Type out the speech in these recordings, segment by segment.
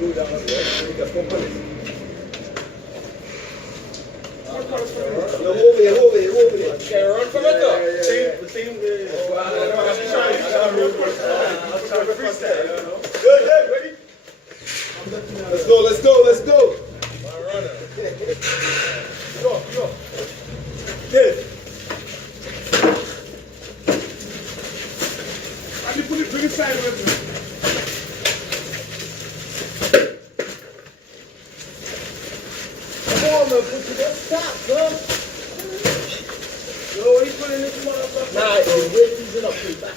go down as well. So we got four pallets. Over here. Okay, run from it up. The same. Good, ready? Let's go. My runner. Go. Good. I can put it bring it sideways. Come on, man, put it up top, son. Yo, he's putting this motherfucker. Nah, the weight is enough to back.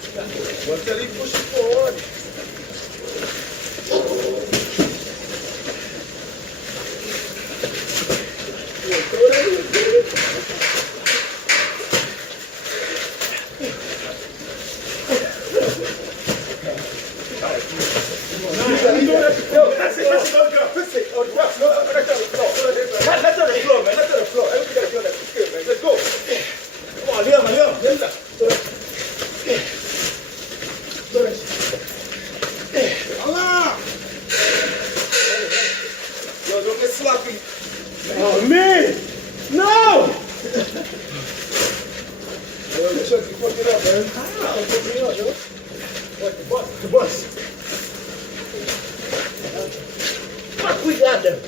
Well, tell him push it forward. Oh man! No! Chuck, you fuck it up, man. Fuck me up, yo. What, the bus. Fuck, we got them.